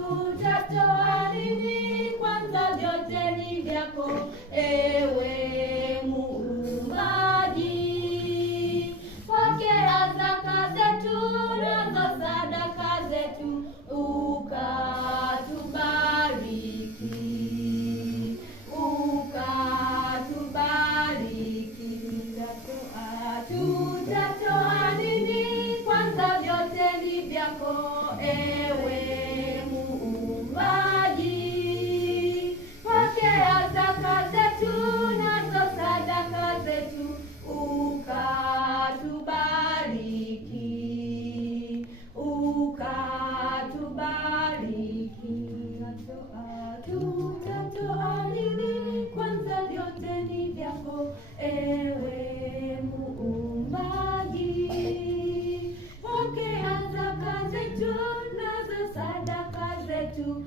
Tutatoa nini? Kwanza vyote ni vyako, ewe Muumbaji. Pokea zaka zetu nazo sadaka zetu, ukatubariki, ukatubariki. Tutatoa nini? Kwanza vyote ni vyako, ewe Muumbaji. Pokea zaka zetu nazo sadaka zetu, ukatubariki, ukatubariki. Tutatoa nini? Kwanza vyote ni vyako, ewe Muumbaji. Pokea zaka zetu nazo sadaka zetu,